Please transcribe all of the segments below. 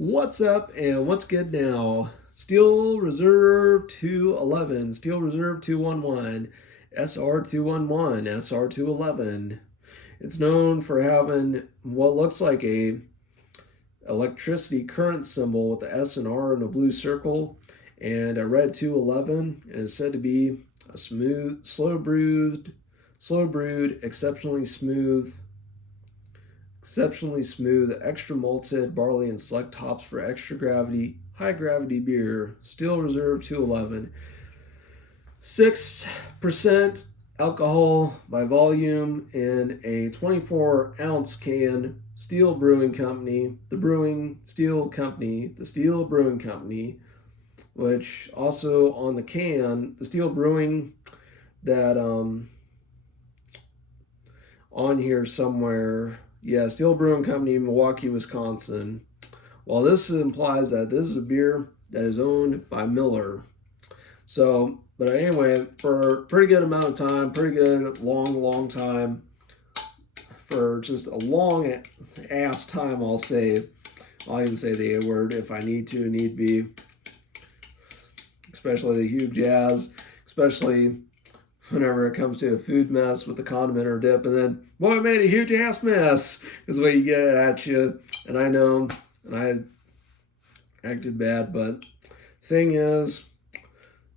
What's up and what's good now? Steel Reserve 211, Steel Reserve 211, SR211, SR211. It's known for having what looks like a electricity current symbol with the S and R in a blue circle and a red 211, and it's said to be a smooth, slow brewed, exceptionally smooth, extra malted barley and select hops for extra gravity, high gravity beer. Steel Reserve 211. 6% alcohol by volume in a 24-ounce can. Steel Brewing Company, the Steel Brewing Company, which also on the can, the Steel Brewing that on here somewhere. Yeah, Steel Brewing Company, Milwaukee, Wisconsin. Well, this implies that this is a beer that is owned by Miller. So, but anyway, for a pretty good amount of time, pretty good long time, for just a long ass time, I'll even say the A word if I need be, especially the Hugh Jazz, especially whenever it comes to a food mess with a condiment or dip, and then, boy, I made a huge ass mess, is what you get at you. And I know, and I acted bad, but thing is,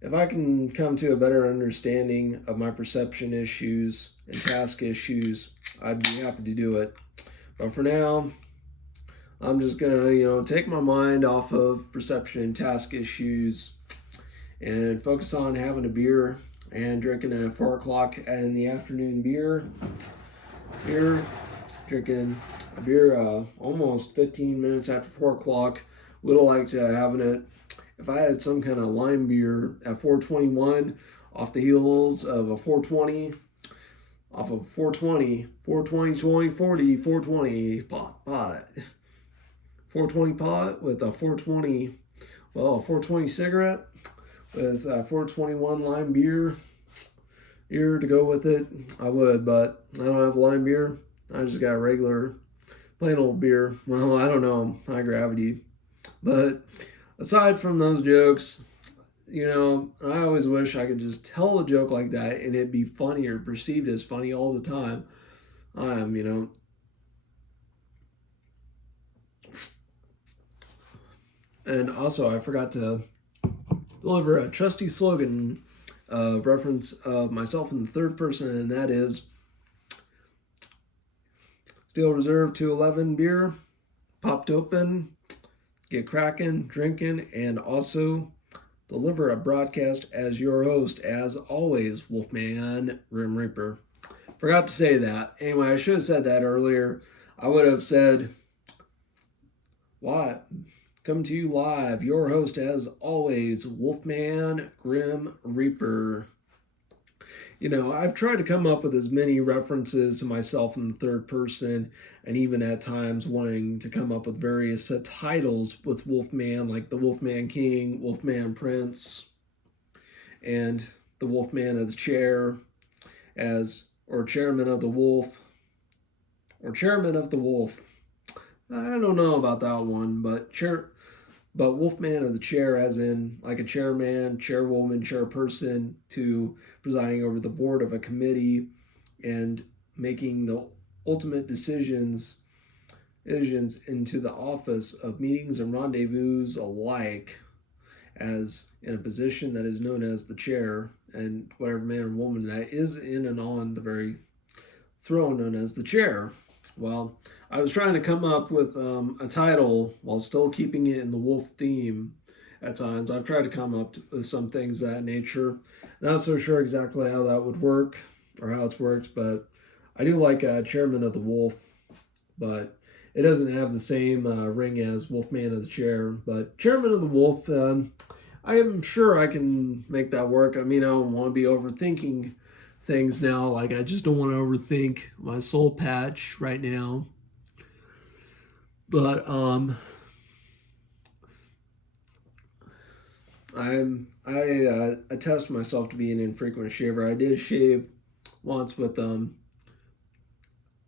if I can come to a better understanding of my perception issues and task issues, I'd be happy to do it. But for now, I'm just gonna, take my mind off of perception and task issues and focus on having a beer and drinking a 4 o'clock in the afternoon beer. Drinking a beer almost 15 minutes after 4 o'clock. Would have liked having it if I had some kind of lime beer at 421 off the heels of a 420, off of 420, 420, 40, 420 pot. 420 pot with a 420, a 420 cigarette with 421 lime beer to go with it. I would, but I don't have lime beer. I just got regular plain old beer. Well, I don't know, high gravity. But aside from those jokes, I always wish I could just tell a joke like that and it'd be funny or perceived as funny all the time. And also I forgot to deliver a trusty slogan of reference of myself in the third person, and that is Steel Reserve 211 beer, popped open, get cracking, drinking, and also deliver a broadcast as your host, as always, Wolfman Grim Reaper. Forgot to say that. Anyway, I should have said that earlier. I would have said, what? Come to you live, your host as always, Wolfman Grim Reaper. I've tried to come up with as many references to myself in the third person, and even at times wanting to come up with various titles with Wolfman, like the Wolfman King, Wolfman Prince, and the Wolfman of the Chair, or Chairman of the Wolf, or Chairman of the Wolf. I don't know about that one, but Wolfman of the Chair, as in like a chairman, chairwoman, chairperson, to presiding over the board of a committee and making the ultimate decisions into the office of meetings and rendezvous alike, as in a position that is known as the chair, and whatever man or woman that is in and on the very throne known as the chair. Well, I was trying to come up with a title while still keeping it in the wolf theme at times. I've tried to come up with some things of that nature. Not so sure exactly how that would work or how it's worked, but I do like Chairman of the Wolf, but it doesn't have the same ring as Wolfman of the Chair. But Chairman of the Wolf, I am sure I can make that work. I don't want to be overthinking things now. Like, I just don't want to overthink my soul patch right now. But I attest myself to be an infrequent shaver. I did shave once with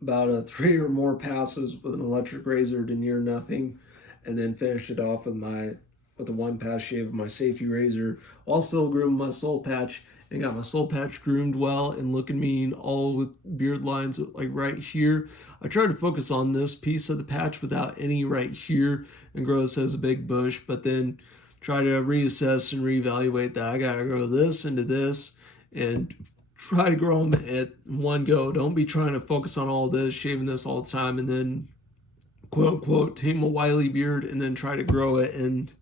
about 3 or more passes with an electric razor to near nothing, and then finished it off with a one pass shave of my safety razor, while still grooming my soul patch, and got my soul patch groomed well and looking mean, all with beard lines like right here. I tried to focus on this piece of the patch without any right here and grow this as a big bush, but then try to reassess and reevaluate that I gotta grow this into this and try to grow them at one go. Don't be trying to focus on all this, shaving this all the time, and then quote unquote tame a wily beard and then try to grow it and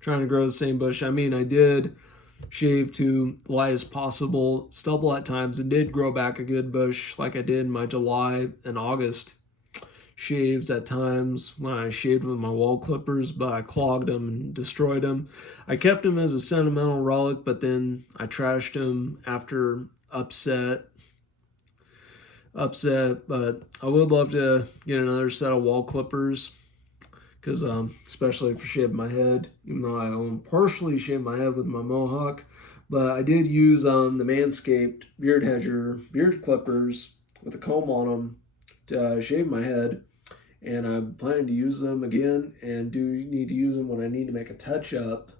trying to grow the same bush. I mean, I did shave to light as possible, stubble at times, and did grow back a good bush like I did in my July and August shaves at times when I shaved with my wall clippers, but I clogged them and destroyed them. I kept them as a sentimental relic, but then I trashed them after upset. But I would love to get another set of wall clippers, because especially for shaving my head, even though I only partially shaved my head with my mohawk. But I did use the Manscaped beard hedger beard clippers with a comb on them to shave my head, and I'm planning to use them again, and do need to use them when I need to make a touch up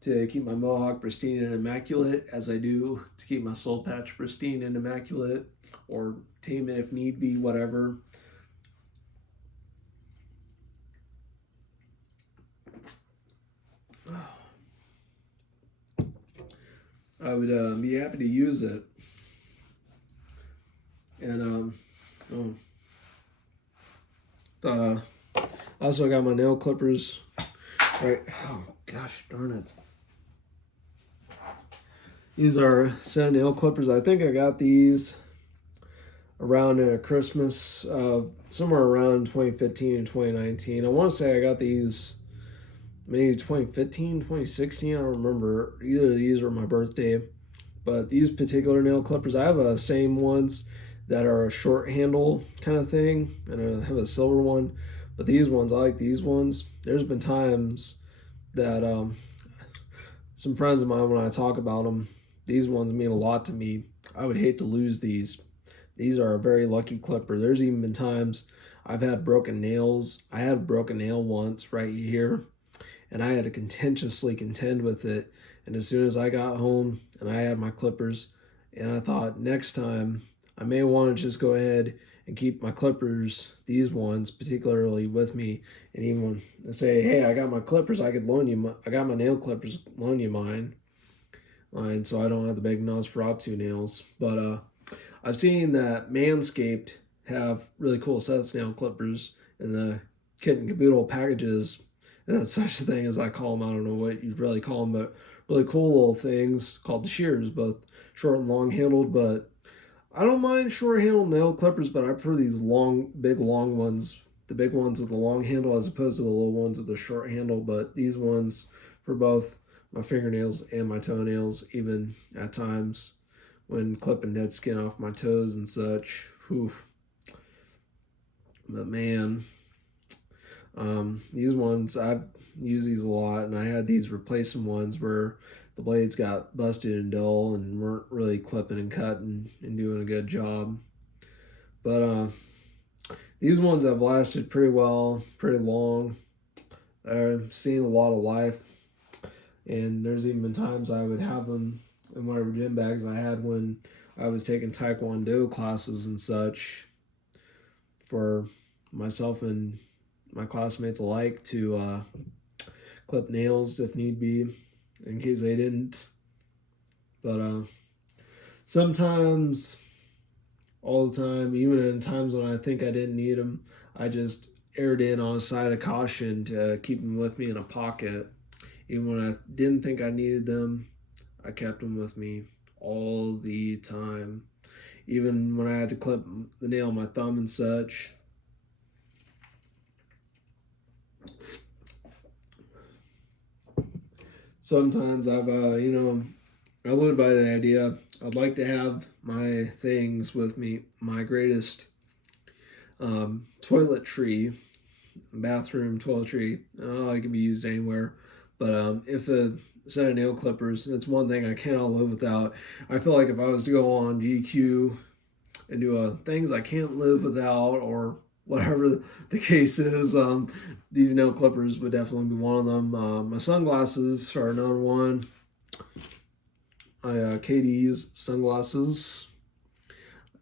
to keep my mohawk pristine and immaculate, as I do to keep my soul patch pristine and immaculate, or tame it if need be, whatever. I would be happy to use it. And also I got my nail clippers. Right. Oh gosh darn it. These are a set of nail clippers. I think I got these around Christmas, somewhere around 2015 and 2019. I want to say I got these maybe 2015, 2016. I don't remember. Either of these or my birthday. But these particular nail clippers, I have the same ones that are a short handle kind of thing, and I have a silver one. But these ones, I like these ones. There's been times that some friends of mine, when I talk about them, these ones mean a lot to me. I would hate to lose these. These are a very lucky clipper. There's even been times I've had broken nails. I had a broken nail once right here, and I had to contentiously contend with it. And as soon as I got home and I had my clippers, and I thought next time I may want to just go ahead and keep my clippers, these ones particularly, with me, and even say, hey, I got my clippers, I could loan you, I got my nail clippers, loan you mine, so I don't have the big Nosferatu nails. But I've seen that Manscaped have really cool sets of nail clippers in the kit and caboodle packages, and that's such a thing as I call them. I don't know what you'd really call them, but really cool little things called the shears, both short and long handled. But I don't mind short handled nail clippers, but I prefer these long, big, long ones, the big ones with the long handle, as opposed to the little ones with the short handle. But these ones for both my fingernails and my toenails, even at times when clipping dead skin off my toes and such. Whew. But man, these ones, I've used these a lot, and I had these replacement ones where the blades got busted and dull and weren't really clipping and cutting and doing a good job. But these ones have lasted pretty well, pretty long. I've seen a lot of life, and there's even been times I would have them in whatever gym bags I had when I was taking Taekwondo classes and such, for myself and my classmates alike to clip nails if need be, in case they didn't. But sometimes, all the time, even in times when I think I didn't need them, I just aired in on a side of caution to keep them with me in a pocket. Even when I didn't think I needed them, I kept them with me all the time. Even when I had to clip the nail on my thumb and such. Sometimes I live by the idea I'd like to have my things with me, my greatest toiletry, bathroom toiletry. It can be used anywhere. But if a set of nail clippers, it's one thing I cannot live without. I feel like if I was to go on GQ and do things I can't live without, or whatever the case is, these nail clippers would definitely be one of them. My sunglasses are another one. KD's sunglasses.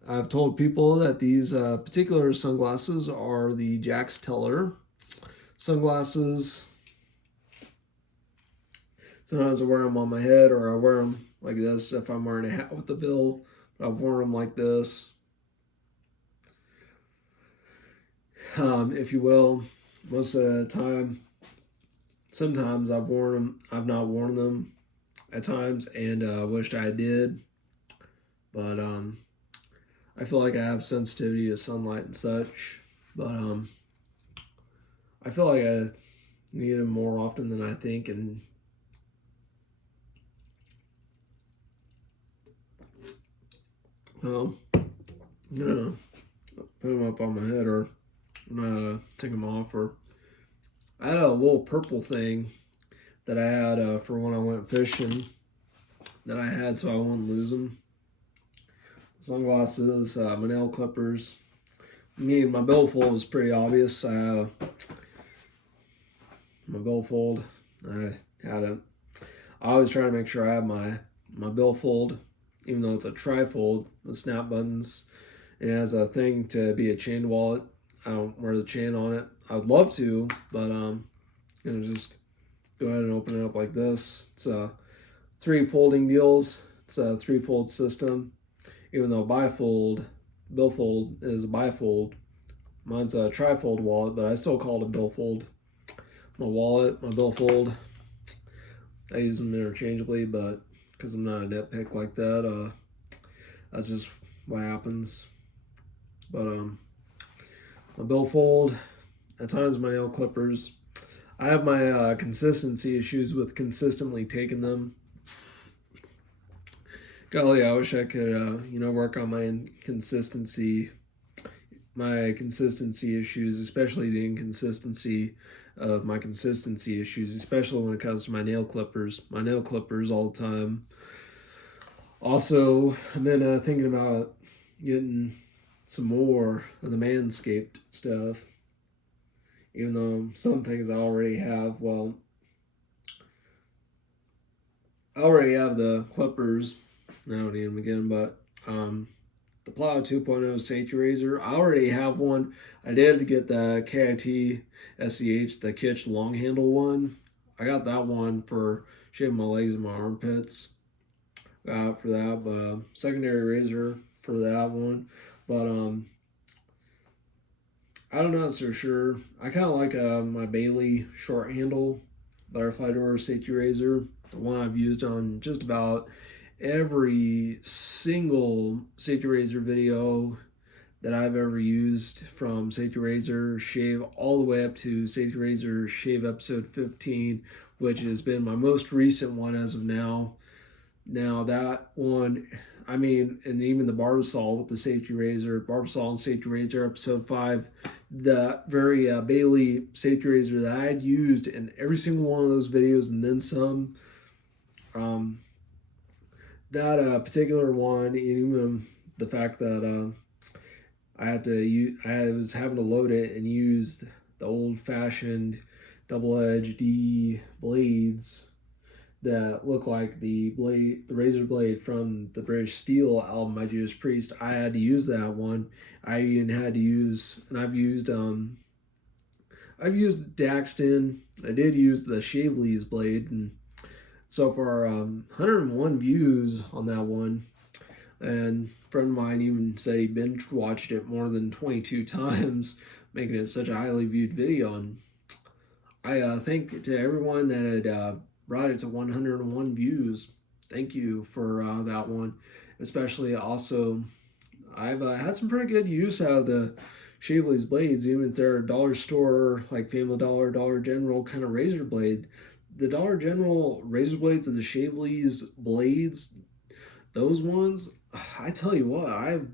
I've told people that these particular sunglasses are the Jax Teller sunglasses. Sometimes I wear them on my head, or I wear them like this if I'm wearing a hat with the bill. I've worn them like this, if you will. Most of the time, sometimes I've worn them. I've not worn them at times, and wished I did. But I feel like I have sensitivity to sunlight and such. But I feel like I need them more often than I think, and well, I'm gonna put them up on my head, or I'm gonna take them off. Or I had a little purple thing that I had for when I went fishing that I had so I wouldn't lose them. Sunglasses, my nail clippers. My billfold was pretty obvious. My billfold, I had it. I always try to make sure I have my billfold, even though it's a trifold with snap buttons. It has a thing to be a chain wallet. I don't wear the chain on it. I would love to, but gonna just go ahead and open it up like this. It's a 3 folding deals. It's a 3-fold system. Even though billfold is a bifold. Mine's a trifold wallet, but I still call it a billfold. My wallet, my billfold, I use them interchangeably, but because I'm not a nitpick like that, that's just what happens. But my billfold, at times my nail clippers. I have my consistency issues with consistently taking them. Golly, I wish I could, work on my consistency issues, especially the inconsistency of my consistency issues, especially when it comes to my nail clippers. My nail clippers all the time. Also, I've been thinking about getting some more of the Manscaped stuff, even though some things I already have. Well, I already have the clippers. I don't need them again, but the Plow 2.0 safety razor, I already have one. I did get the KIT SCH, the Kitsch long handle one. I got that one for shaving my legs and my armpits. For that, but secondary razor for that one. But I'm not so sure. I kind of like my Bailey short handle butterfly door safety razor, the one I've used on just about every single safety razor video that I've ever used, from Safety Razor Shave all the way up to Safety Razor Shave episode 15, which has been my most recent one as of now. Now that one, and even the Barbasol with the Safety Razor, Barbasol and Safety Razor episode 5, the very Bailey Safety Razor that I had used in every single one of those videos and then some. That particular one, even the fact that I was having to load it and use the old-fashioned double-edged blades that look like the razor blade from the British Steel album by Judas Priest. I had to use that one. I even had to use, and I've used Daxton. I did use the Shavely's blade, and so far 101 views on that one. And a friend of mine even said he binge watched it more than 22 times, making it such a highly viewed video. And I thank to everyone that had brought it to 101 views. Thank you for that one. Especially also, I've had some pretty good use out of the Shavely's blades, even if they're a dollar store, like Family Dollar, Dollar General kind of razor blade. The Dollar General razor blades of the Shavely's blades, those ones, I tell you what, I've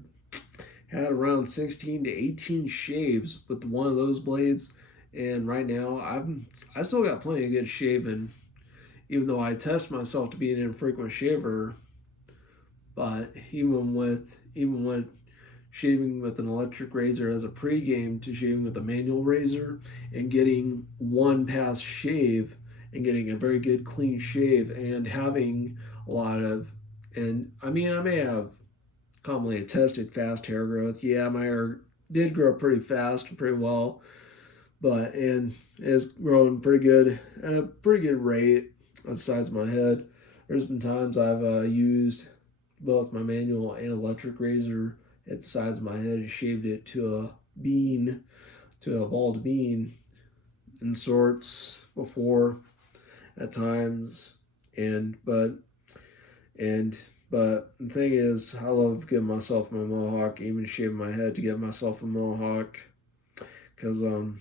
had around 16 to 18 shaves with one of those blades, and right now I still got plenty of good shaving, even though I test myself to be an infrequent shaver. But even with shaving with an electric razor as a pregame to shaving with a manual razor and getting one pass shave and getting a very good clean shave and having a lot of, and I mean, I may have commonly attested fast hair growth. Yeah, my hair did grow pretty fast and pretty well, but and it's growing pretty good at a pretty good rate on the sides of my head. There's been times I've used both my manual and electric razor at the sides of my head and shaved it to a bean, to a bald bean in sorts before at times. And but the thing is, I love giving myself my mohawk, even shaving my head to give myself a mohawk, because the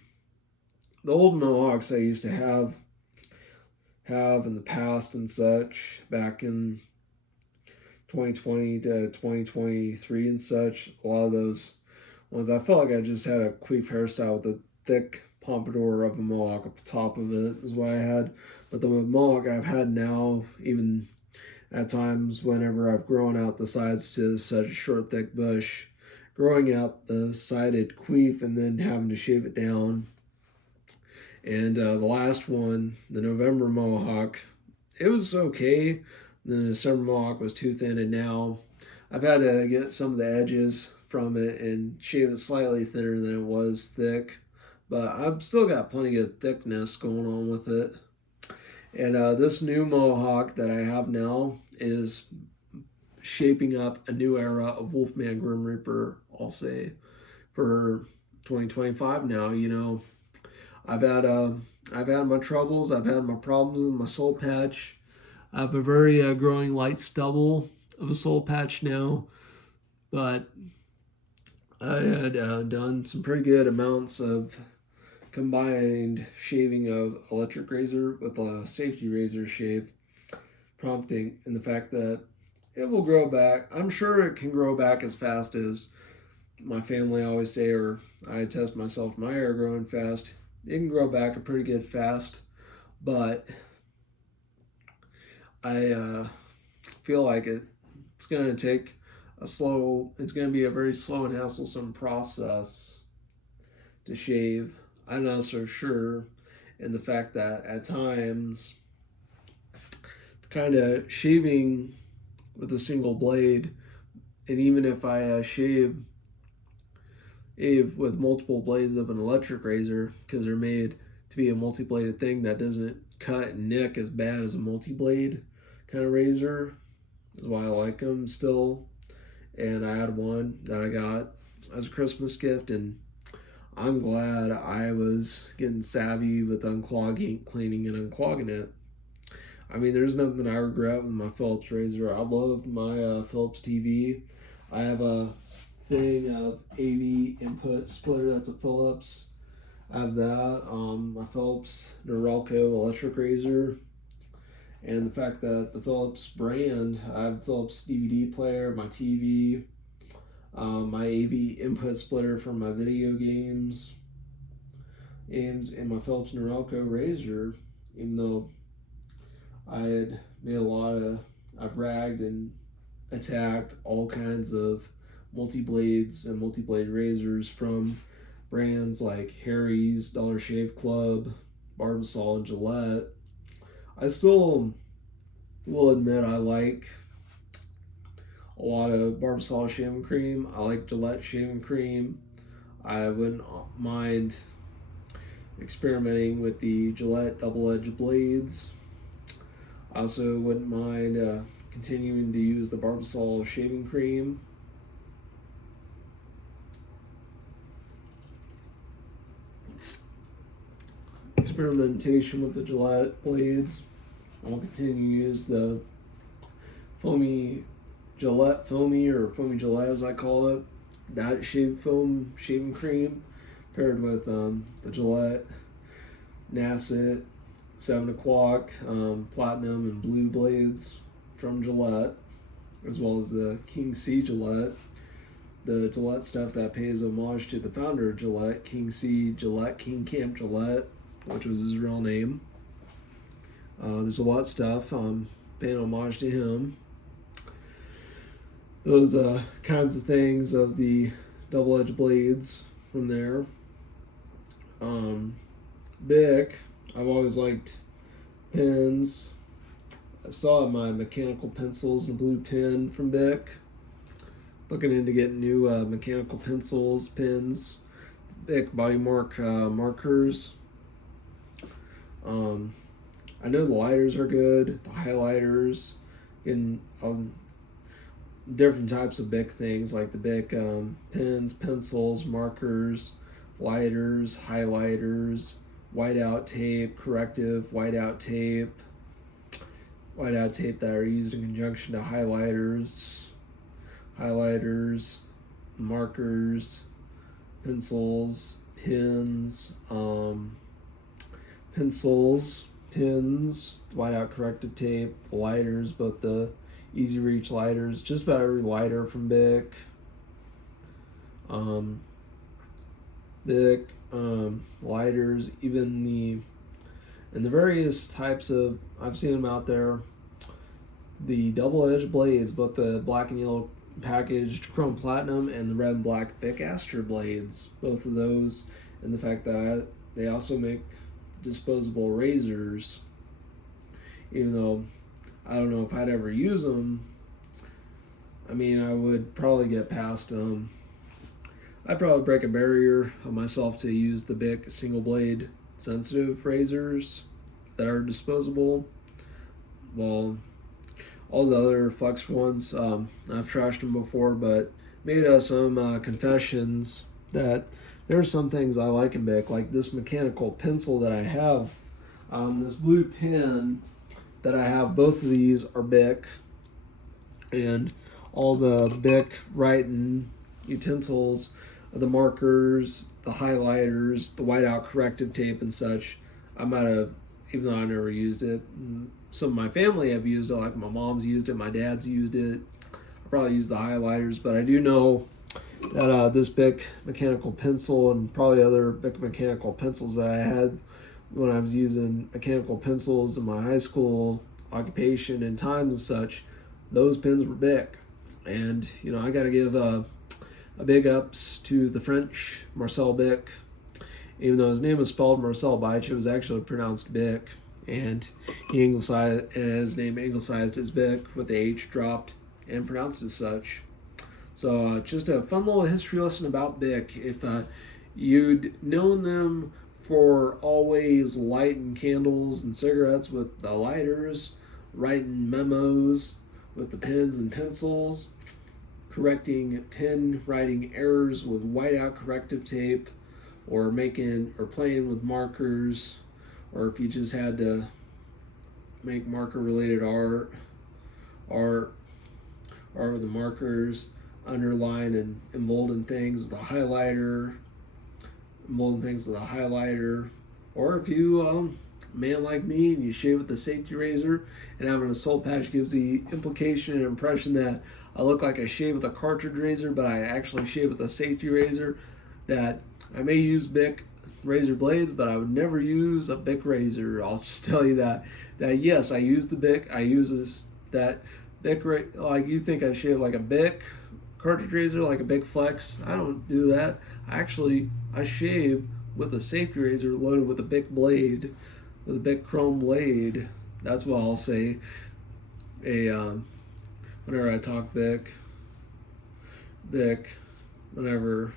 old mohawks I used to have in the past and such back in 2020 to 2023 and such, a lot of those ones I felt like I just had a queef hairstyle with a thick pompadour of a mohawk up the top of it is what I had. But the mohawk I've had now, even at times whenever I've grown out the sides to such a short thick bush, growing out the sided queef and then having to shave it down. And the last one, the November mohawk, it was okay. The December mohawk was too thin, and now I've had to get some of the edges from it and shave it slightly thinner than it was thick. But I've still got plenty of thickness going on with it. And this new mohawk that I have now is shaping up a new era of Wolfman Grim Reaper, I'll say, for 2025 now. You know, I've had my troubles, I've had my problems with my soul patch. I have a very growing light stubble of a soul patch now, but I had done some pretty good amounts of combined shaving of electric razor with a safety razor shave, prompting in the fact that it will grow back. I'm sure it can grow back as fast as my family always say, or I test myself, my hair growing fast. It can grow back a pretty good fast, but I feel like it's going to take it's going to be a very slow and hassle-some process to shave. I'm not so sure. And the fact that at times, kind of shaving with a single blade, and even if I shave with multiple blades of an electric razor, because they're made to be a multi-bladed thing that doesn't cut and nick as bad as a multi-blade kind of razor, is why I like them still. And I had one that I got as a Christmas gift, and I'm glad I was getting savvy with unclogging, cleaning and unclogging it. I mean, there's nothing I regret with my Philips razor. I love my Philips TV. I have a thing of AV input splitter that's a Philips. I have that. My Philips Norelco electric razor. And the fact that the Philips brand, I have a Philips DVD player, my TV, my AV input splitter for my video games, and my Philips Norelco razor, even though I had made I've ragged and attacked all kinds of multi-blades and multi-blade razors from brands like Harry's, Dollar Shave Club, Barbasol, and Gillette. I still will admit I like a lot of Barbasol shaving cream. I like Gillette shaving cream. I wouldn't mind experimenting with the Gillette double-edged blades. I also wouldn't mind continuing to use the Barbasol shaving cream. Experimentation with the Gillette blades. I'll continue to use the Gillette Foamy, or Foamy Gillette as I call it, that shaving cream, paired with the Gillette Nasset 7 o'clock platinum and blue blades from Gillette, as well as the King C Gillette, the Gillette stuff that pays homage to the founder of Gillette, King C Gillette, King Camp Gillette, which was his real name. There's a lot of stuff paying homage to him. Those kinds of things of the double-edged blades from there. Bic, I've always liked pens. I still have my mechanical pencils and a blue pen from Bic. Looking into getting new mechanical pencils, pens, Bic Body Mark markers. I know the lighters are good, the highlighters, and different types of Bic things like the Bic pens, pencils, markers, lighters, highlighters, whiteout tape, corrective whiteout tape that are used in conjunction to highlighters, markers, pencils, pens, whiteout corrective tape, the lighters, both the Easy Reach lighters, just about every lighter from Bic. Lighters, even the various types of, I've seen them out there, the double-edged blades, both the black and yellow packaged chrome platinum and the red and black Bic Aster blades, both of those, and the fact that they also make disposable razors, even though I don't know if I'd ever use them. I mean, I would probably get past them. I'd probably break a barrier of myself to use the Bic single blade sensitive razors that are disposable. Well, all the other flex ones, I've trashed them before, but made some confessions that there are some things I like in Bic, like this mechanical pencil that I have, this blue pen that I have. Both of these are Bic, and all the Bic writing utensils, the markers, the highlighters, the whiteout corrective tape and such, I might have, even though I never used it, some of my family have used it, like my mom's used it, my dad's used it. I probably use the highlighters, but I do know that this Bic mechanical pencil and probably other Bic mechanical pencils that I had when I was using mechanical pencils in my high school occupation and times and such, those pens were Bic. And, I got to give a big ups to the French, Marcel Bic. Even though his name was spelled Marcel Bich, it was actually pronounced Bic. And his name anglicized as Bic with the H dropped and pronounced as such. So just a fun little history lesson about Bic. If you'd known them for always lighting candles and cigarettes with the lighters, writing memos with the pens and pencils, correcting pen writing errors with whiteout corrective tape, or playing with markers, or if you just had to make marker related art with the markers, underline and embolden things with a highlighter, or if you man like me and you shave with the safety razor, and having a soul patch gives the implication and impression that I look like I shave with a cartridge razor, but I actually shave with a safety razor, that I may use Bic razor blades, but I would never use a Bic razor. I'll just tell you that yes, I use the Bic. I use that Bic, like you think I shave like a Bic cartridge razor, like a Bic Flex. I don't do that. I shave with a safety razor loaded with a Bic blade, with a Bic chrome blade. That's what I'll say. Whenever I talk Bic, whenever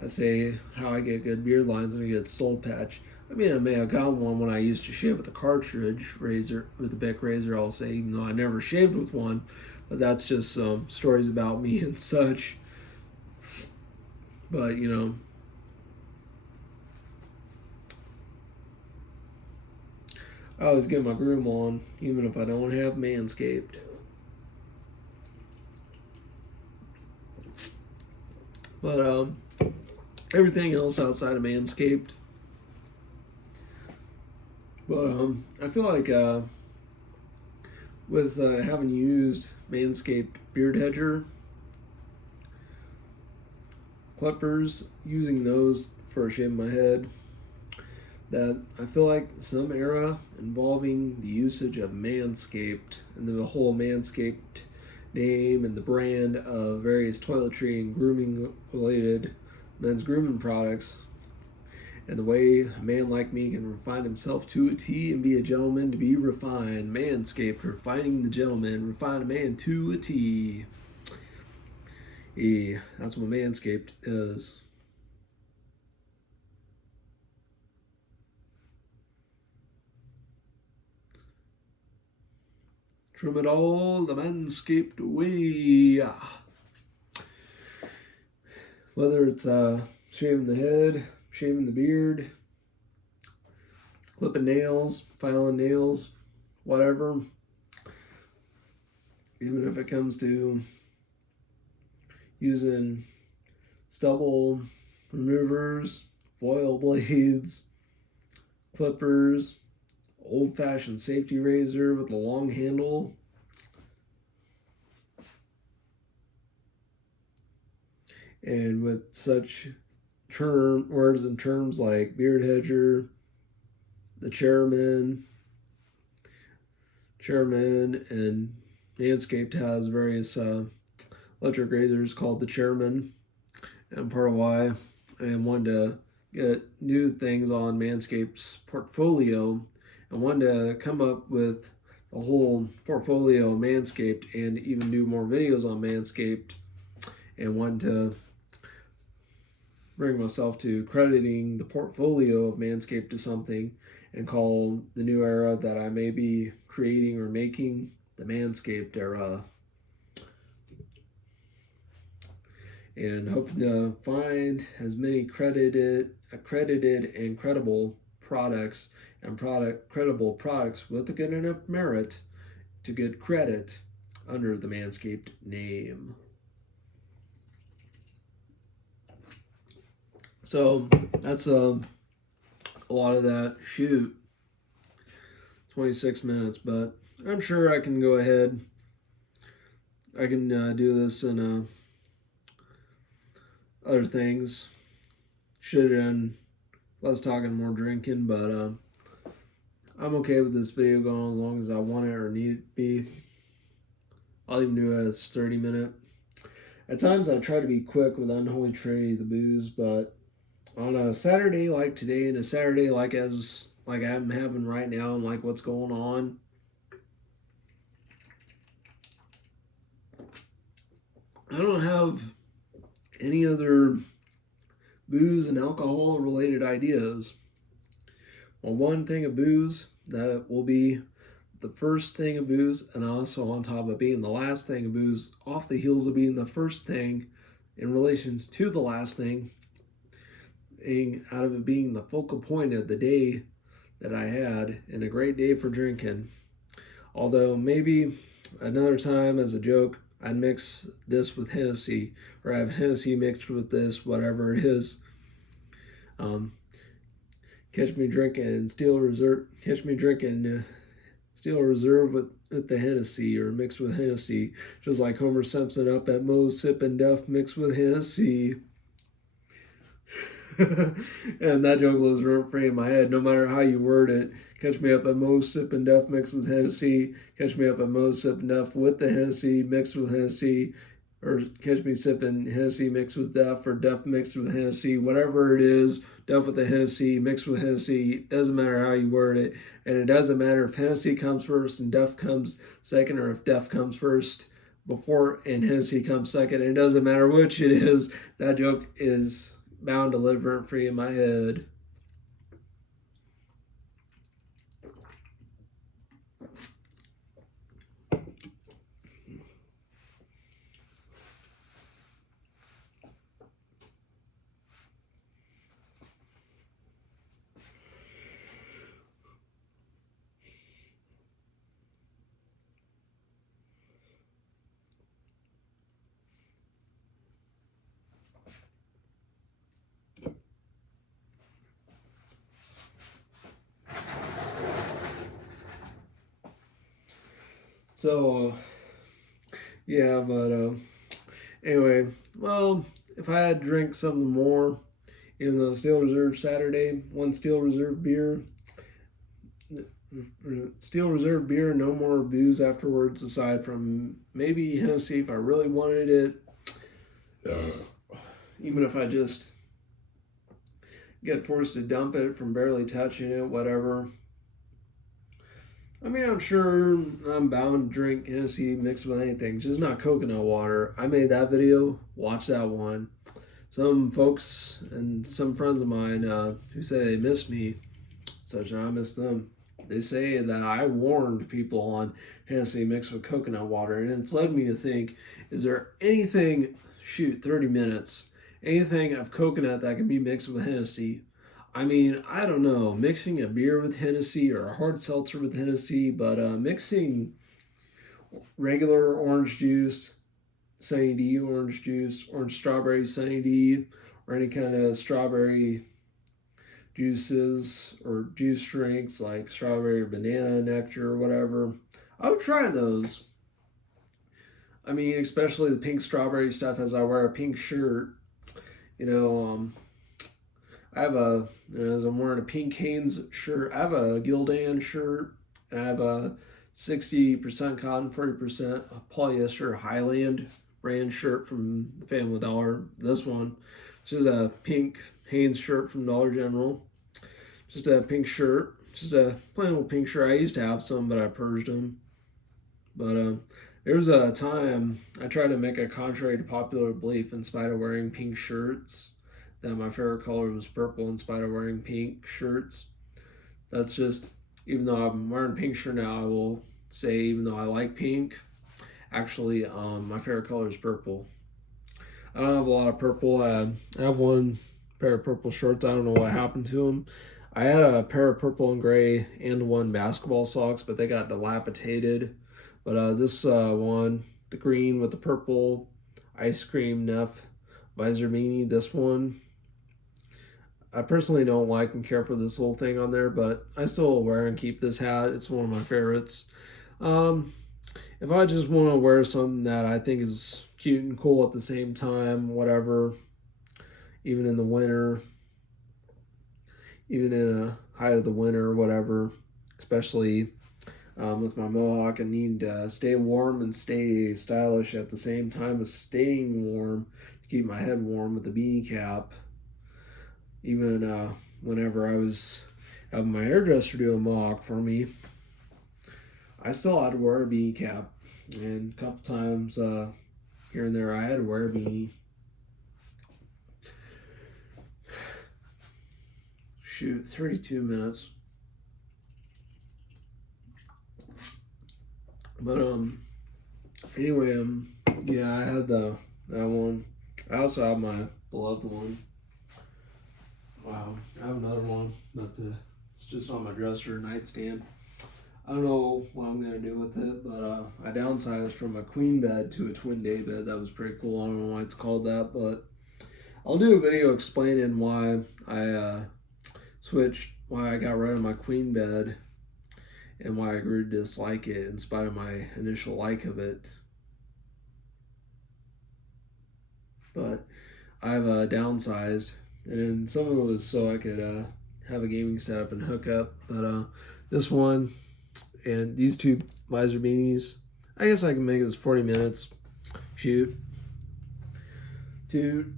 I say how I get good beard lines and a good soul patch. I mean, I may have gotten one when I used to shave with a cartridge razor, with a Bic razor, I'll say, even though I never shaved with one. But that's just some stories about me and such. But, I always get my groom on, even if I don't have Manscaped. But, everything else outside of Manscaped. But I feel like with having used Manscaped Beard Hedger clippers, using those for shaving my head, that I feel like some era involving the usage of Manscaped and the whole Manscaped name and the brand of various toiletry and grooming related men's grooming products, and the way a man like me can refine himself to a T and be a gentleman to be refined. Manscaped, refining the gentleman, refine a man to a T. That's what Manscaped is. Trim it all the Manscaped way. Whether it's shaving the head, shaving the beard, clipping nails, filing nails, whatever. Even if it comes to using stubble removers, foil blades, clippers, old-fashioned safety razor with a long handle. And with such words and terms like beard hedger, the chairman, and Manscaped has various electric razors called the chairman. And part of why I wanted to get new things on Manscaped's portfolio, and wanted to come up with a whole portfolio of Manscaped and even do more videos on Manscaped, and wanted to bring myself to crediting the portfolio of Manscaped to something and call the new era that I may be creating or making the Manscaped era. And hoping to find as many accredited and credible products and credible products with a good enough merit to get credit under the Manscaped name. So that's a lot of that. Shoot, 26 minutes, but I'm sure I can go ahead. I can do this in other things. Should have done less talking, more drinking, but I'm okay with this video going as long as I want it or need it to be. I'll even do it as 30-minute. At times I try to be quick with Unholy Trinity, the booze, but on a Saturday like today and a Saturday like I'm having right now and like what's going on, I don't have any other booze and alcohol related ideas. Well, one thing of booze that will be the first thing of booze, and also on top of being the last thing of booze, off the heels of being the first thing in relations to the last thing, out of it being the focal point of the day that I had, and a great day for drinking. Although maybe another time as a joke, I'd mix this with Hennessy, or have Hennessy mixed with this, whatever it is. Catch me drinking Steel Reserve with the Hennessy, or mixed with Hennessy, just like Homer Simpson up at Moe's sipping Duff mixed with Hennessy. And that joke was rent free in my head, no matter how you word it. Catch me up at Moe's sipping Duff mixed with Hennessy. Catch me up at Moe's sipping Duff with the Hennessy mixed with Hennessy. Or catch me sipping Hennessy mixed with Duff, or Duff mixed with Hennessy. Whatever it is, Duff with the Hennessy mixed with Hennessy. Doesn't matter how you word it. And it doesn't matter if Hennessy comes first and Duff comes second, or if Duff comes first before and Hennessy comes second. It doesn't matter which it is. That joke is bound to live rent free in my head. So, yeah, but anyway, well, if I had to drink something more, even though Steel Reserve Saturday, one Steel Reserve beer, Steel Reserve beer, no more booze afterwards, aside from maybe Hennessy if I really wanted it. Even if I just get forced to dump it from barely touching it, whatever. I mean, I'm sure I'm bound to drink Hennessy mixed with anything, just not coconut water. I made that video, watch that one. Some folks and some friends of mine who say they miss me, such as I miss them. They say that I warned people on Hennessy mixed with coconut water, and it's led me to think, is there anything, 30 minutes, anything of coconut that can be mixed with Hennessy? I mean, I don't know, mixing a beer with Hennessy or a hard seltzer with Hennessy, but mixing regular orange juice, Sunny D orange juice, orange strawberry Sunny D, or any kind of strawberry juices or juice drinks like strawberry or banana nectar or whatever. I would try those. I mean, especially the pink strawberry stuff as I wear a pink shirt. I have as I'm wearing a pink Hanes shirt, I have a Gildan shirt, and I have a 60% cotton, 40% polyester Highland brand shirt from the Family Dollar. This one, which is a pink Hanes shirt from Dollar General. Just a pink shirt, just a plain old pink shirt. I used to have some, but I purged them. But there was a time I tried to make a contrary to popular belief in spite of wearing pink shirts, that my favorite color was purple in spite of wearing pink shirts. That's just, even though I'm wearing pink shirt now, I will say, even though I like pink, actually, my favorite color is purple. I don't have a lot of purple. I have one pair of purple shorts. I don't know what happened to them. I had a pair of purple and gray and one basketball socks, but they got dilapidated. But this one, the green with the purple ice cream Neff visor beanie, this one, I personally don't like and care for this little thing on there, but I still wear and keep this hat. It's one of my favorites. If I just want to wear something that I think is cute and cool at the same time, whatever, even in the winter, even in a height of the winter, whatever, especially with my mohawk, I need to stay warm and stay stylish at the same time as staying warm to keep my head warm with the beanie cap. Even whenever I was having my hairdresser do a mohawk for me, I still had to wear a beanie cap. And a couple times here and there, I had to wear a beanie. 32 minutes. But anyway, yeah, I had that one. I also have my beloved one. Wow, I have another one, but it's just on my dresser nightstand. I don't know what I'm gonna do with it, but I downsized from a queen bed to a twin day bed. That was pretty cool. I don't know why it's called that, but I'll do a video explaining why I switched, why I got rid of my queen bed, and why I grew to dislike it in spite of my initial like of it. But I've downsized, and some of it was so I could have a gaming setup and hook up. But this one and these two visor beanies, I guess I can make this 40 minutes. Shoot. Dude.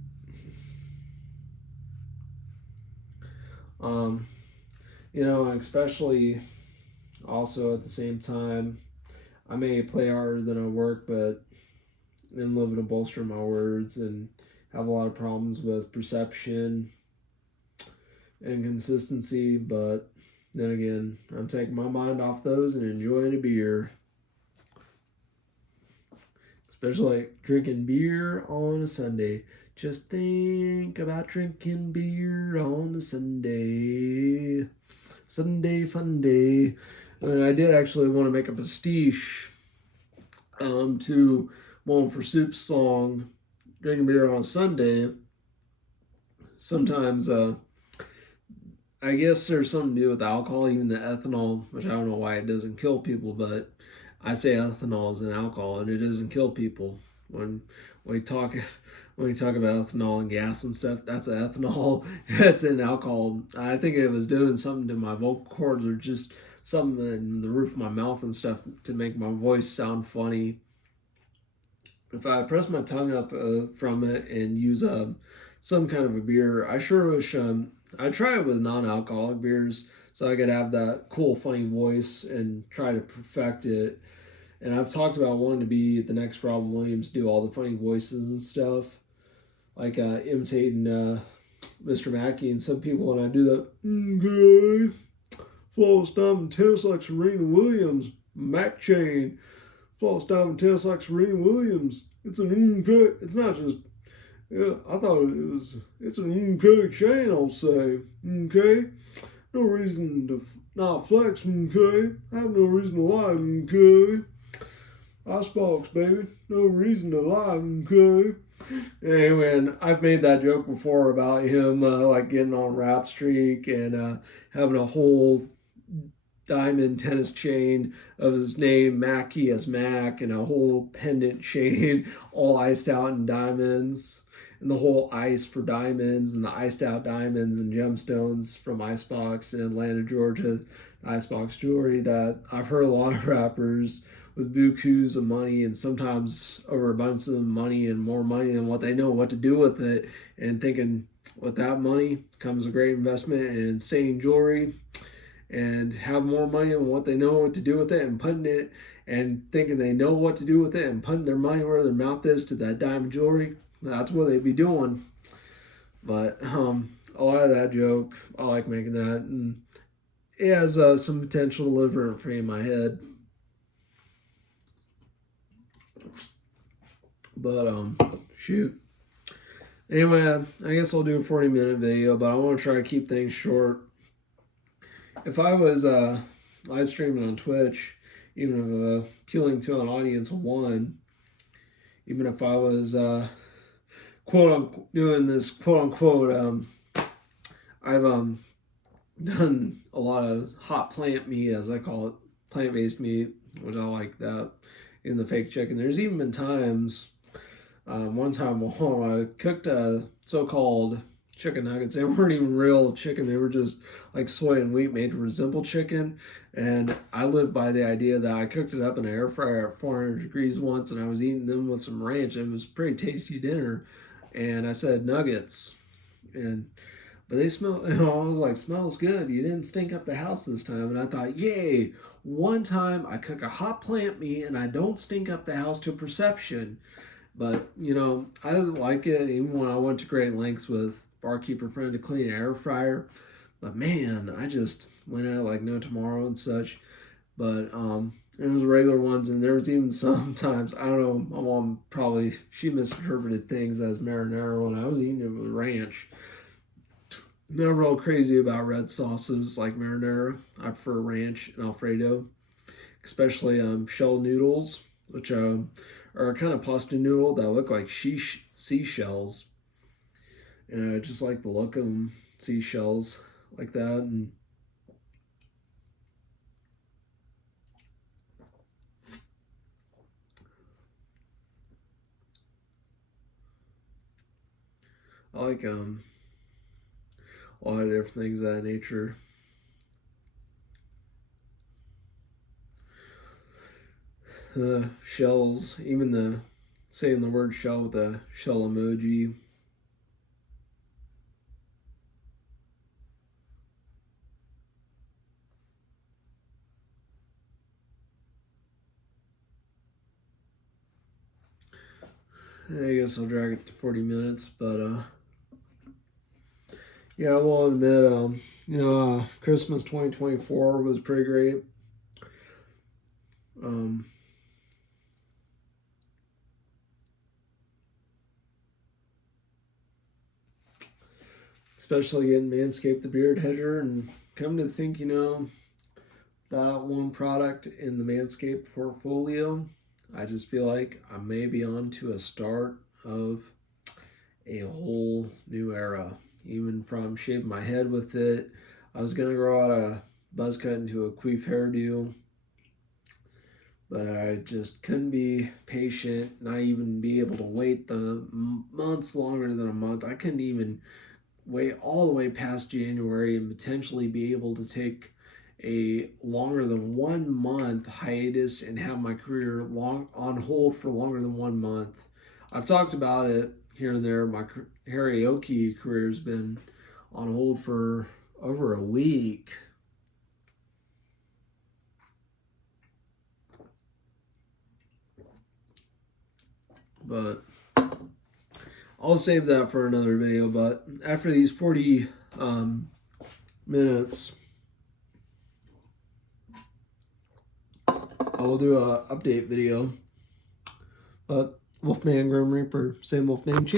And especially also at the same time, I may play harder than I work, but then living to bolster my words and have a lot of problems with perception and consistency. But then again, I'm taking my mind off those and enjoying a beer. Especially like drinking beer on a Sunday. Just think about drinking beer on a Sunday. Sunday fun day. And I did actually want to make a pastiche to Moan for Soup's song, Drinking Beer on a Sunday. Sometimes, I guess there's something to do with alcohol, even the ethanol, which I don't know why it doesn't kill people, but I say ethanol is an alcohol and it doesn't kill people. When we talk about ethanol and gas and stuff, that's ethanol. That's an alcohol. I think it was doing something to my vocal cords or just something in the roof of my mouth and stuff to make my voice sound funny. If I press my tongue up from it and use some kind of a beer, I sure wish I'd try it with non-alcoholic beers so I could have that cool, funny voice and try to perfect it. And I've talked about wanting to be the next Robin Williams, do all the funny voices and stuff, like imitating Mr. Mackey. And some people, when I do that, okay, flawless diamond tennis like Serena Williams, Mac Chain, flawless diamond tennis like Serena Williams. It's an okay. It's not just. Yeah, I thought it was. It's an okay chain. I'll say okay. No reason to not flex. Okay, I have no reason to lie. Okay. Icebox, baby. No reason to lie. Okay. Anyway, and I've made that joke before about him like getting on Rap Streak and having a whole diamond tennis chain of his name, Mackey as Mac, and a whole pendant chain all iced out in diamonds, and the whole ice for diamonds, and the iced out diamonds and gemstones from Icebox in Atlanta, Georgia, Icebox jewelry that I've heard a lot of rappers with bukus of money and sometimes overabundance of money and more money than what they know what to do with it, and thinking with that money comes a great investment in insane jewelry and have more money than what they know what to do with it, and putting it and thinking they know what to do with it and putting their money where their mouth is to that diamond jewelry. That's what they'd be doing. But a lot of that joke, I like making that, and it has some potential to live rent free in my head. But shoot. Anyway, I guess I'll do a 40-minute video, but I want to try to keep things short. If I was live streaming on Twitch, even if appealing to an audience of one, even if I was quote unquote doing this quote unquote, I've done a lot of hot plant meat, as I call it, plant-based meat, which I like that, in the fake chicken. There's even been times, one time I cooked so-called chicken nuggets. They weren't even real chicken. They were just like soy and wheat made to resemble chicken. And I lived by the idea that I cooked it up in an air fryer at 400 degrees once, and I was eating them with some ranch. It was a pretty tasty dinner. And I said nuggets. But they smell, I was like, smells good. You didn't stink up the house this time. And I thought, yay, one time I cook a hot plant meat and I don't stink up the house to perception. But, I didn't like it even when I went to great lengths with barkeeper friend to clean an air fryer. But man, I just went at it like no tomorrow and such. But it was regular ones, and there was even sometimes, I don't know, my mom probably, she misinterpreted things as marinara when I was eating it with ranch. Never real crazy about red sauces like marinara. I prefer ranch and Alfredo, especially shell noodles, which are a kind of pasta noodle that look like seashells. And I just like the look of them, seashells like that. And I like a lot of different things of that nature. Shells, even saying the word shell with a shell emoji. I guess I'll drag it to 40 minutes, but yeah, I will admit, Christmas 2024 was pretty great. Especially getting Manscaped the Beard Hedger, and come to think, that one product in the Manscaped portfolio, I just feel like I may be on to a start of a whole new era. Even from shaving my head with it, I was going to grow out a buzz cut into a queef hairdo, but I just couldn't be patient, not even be able to wait the months longer than a month. I couldn't even wait all the way past January and potentially be able to take a longer than 1 month hiatus and have my career on hold for longer than 1 month. I've talked about it here and there. My karaoke career has been on hold for over a week. But I'll save that for another video. But after these 40 minutes, I will do a update video. But Wolfman Grim Reaper, same wolf name.